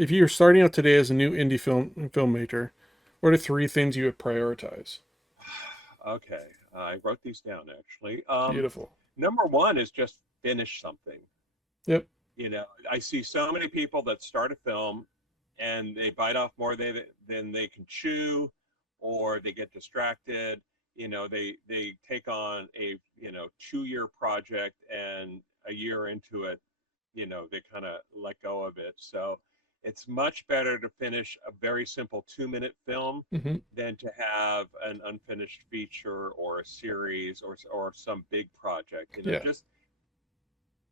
If you're starting out today as a new indie filmmaker, what are three things you would prioritize? Okay, I wrote these down actually. Beautiful. Number one is just finish something. Yep. I see so many people that start a film and they bite off more than they can chew, or they get distracted. They take on a 2-year project, and a year into it, they kind of let go of it. So it's much better to finish a very simple 2-minute film Hmm. than to have an unfinished feature or a series or some big project. Yeah. Just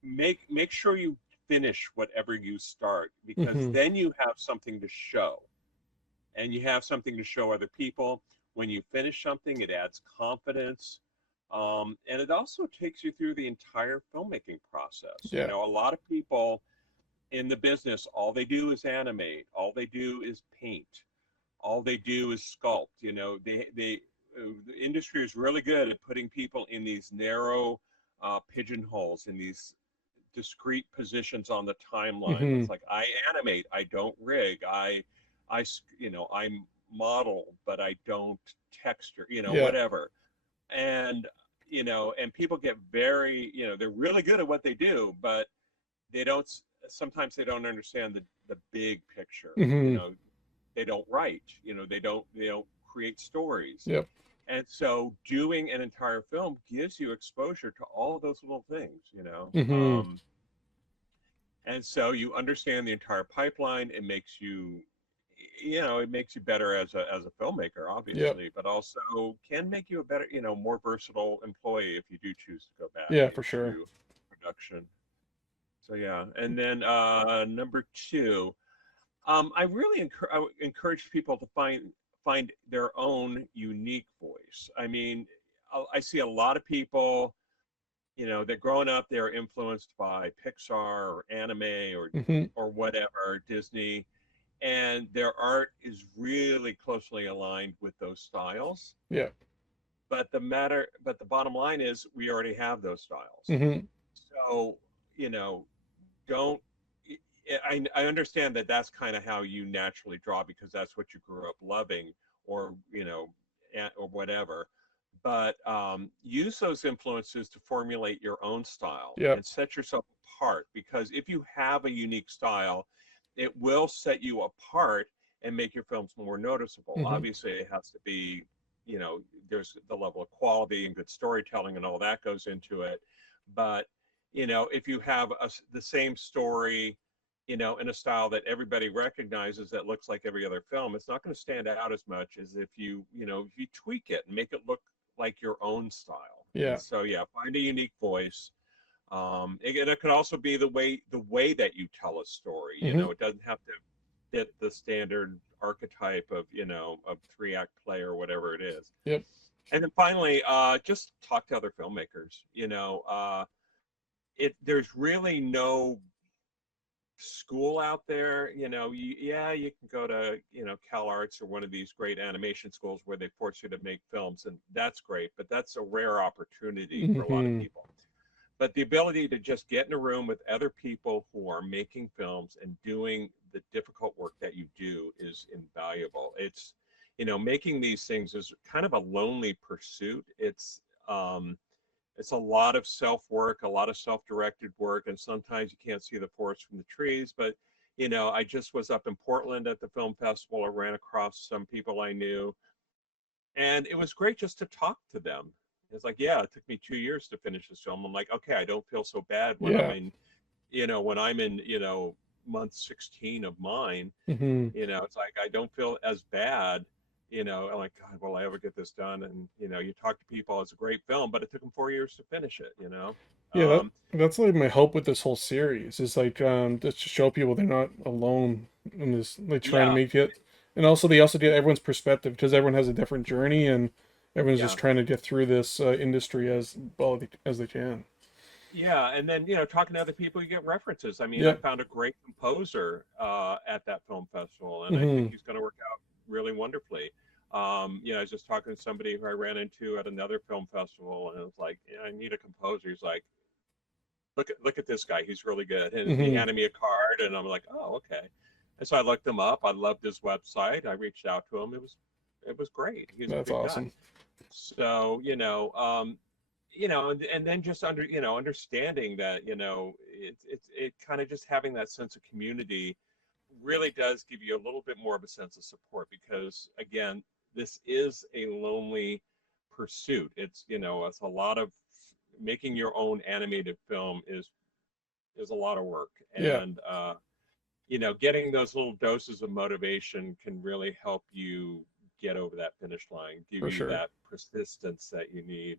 make sure you finish whatever you start, because Hmm. then you have something to show, and you have something to show other people. When you finish something, it adds confidence, and it also takes you through the entire filmmaking process. Yeah. A lot of people in the business, all they do is animate, all they do is paint, all they do is sculpt. The industry is really good at putting people in these narrow pigeonholes, in these discrete positions on the timeline. Hmm. It's like, I animate, I don't rig, I model, but I don't texture, Yeah. whatever. And and people get very, they're really good at what they do, but they don't. Sometimes they don't understand the big picture. Hmm. They don't write. They don't create stories. Yep. And so doing an entire film gives you exposure to all of those little things. Hmm. And so you understand the entire pipeline. It makes you better as a filmmaker, Yep. obviously, but also can make you a better, more versatile employee if you do choose to go back Yeah, for sure. into production. So yeah, and then number two, I really encourage people to find their own unique voice. I mean, I see a lot of people, that growing up, they're influenced by Pixar or anime Hmm. or whatever, Disney, and their art is really closely aligned with those styles. Yeah. But the bottom line is, we already have those styles. Hmm. So, you know, don't. I understand that that's kind of how you naturally draw, because that's what you grew up loving, or or whatever. But use those influences to formulate your own style Yep. and set yourself apart. Because if you have a unique style, it will set you apart and make your films more noticeable. Hmm. Obviously, it has to be, there's the level of quality and good storytelling and all that goes into it. But if you have the same story, in a style that everybody recognizes, that looks like every other film, it's not going to stand out as much as if you tweak it and make it look like your own style. And Yeah. so, yeah, find a unique voice. It could also be the way that you tell a story. Hmm. It doesn't have to fit the standard archetype of 3-act play or whatever it is. Yep. And then finally, just talk to other filmmakers. There's really no school out there. Yeah, you can go to Cal Arts or one of these great animation schools where they force you to make films, and that's great, but that's a rare opportunity for a lot of Hmm. people. But the ability to just get in a room with other people who are making films and doing the difficult work that you do is invaluable. Making these things is kind of a lonely pursuit. It's a lot of self work, a lot of self directed work, and sometimes you can't see the forest from the trees. But I just was up in Portland at the film festival. I ran across some people I knew, and it was great just to talk to them. It's like, yeah, it took me 2 years to finish this film. I'm like, okay, I don't feel so bad when I'm Yeah. in, when I'm in, month 16 of mine. Hmm. It's like I don't feel as bad. I'm like, God, will I ever get this done? And you talk to people. It's a great film, but it took them 4 years to finish it. Yeah, Um, that's like my hope with this whole series is like just to show people they're not alone in this, like trying to yeah, make it, and also they also get everyone's perspective because everyone has a different journey and everyone's yeah, just trying to get through this industry as well as they can. yeah. And then talking to other people, you get references. I mean, I Yep. found a great composer at that film festival, and I think Hmm. he's going to work out really wonderfully. I was just talking to somebody who I ran into at another film festival, and it was like, yeah, I need a composer. He's like, look at this guy, he's really good, and he Hmm. handed me a card, and I'm like, oh, okay. And so I looked him up. I loved his website. I reached out to him. It was great. He's a That's good guy. awesome. So, and then just understanding that, it kind of just having that sense of community really does give you a little bit more of a sense of support, because again, this is a lonely pursuit. It's a lot of making your own animated film is a lot of work. Yeah, And getting those little doses of motivation can really help you get over that finish line, give for you sure. that persistence that you need.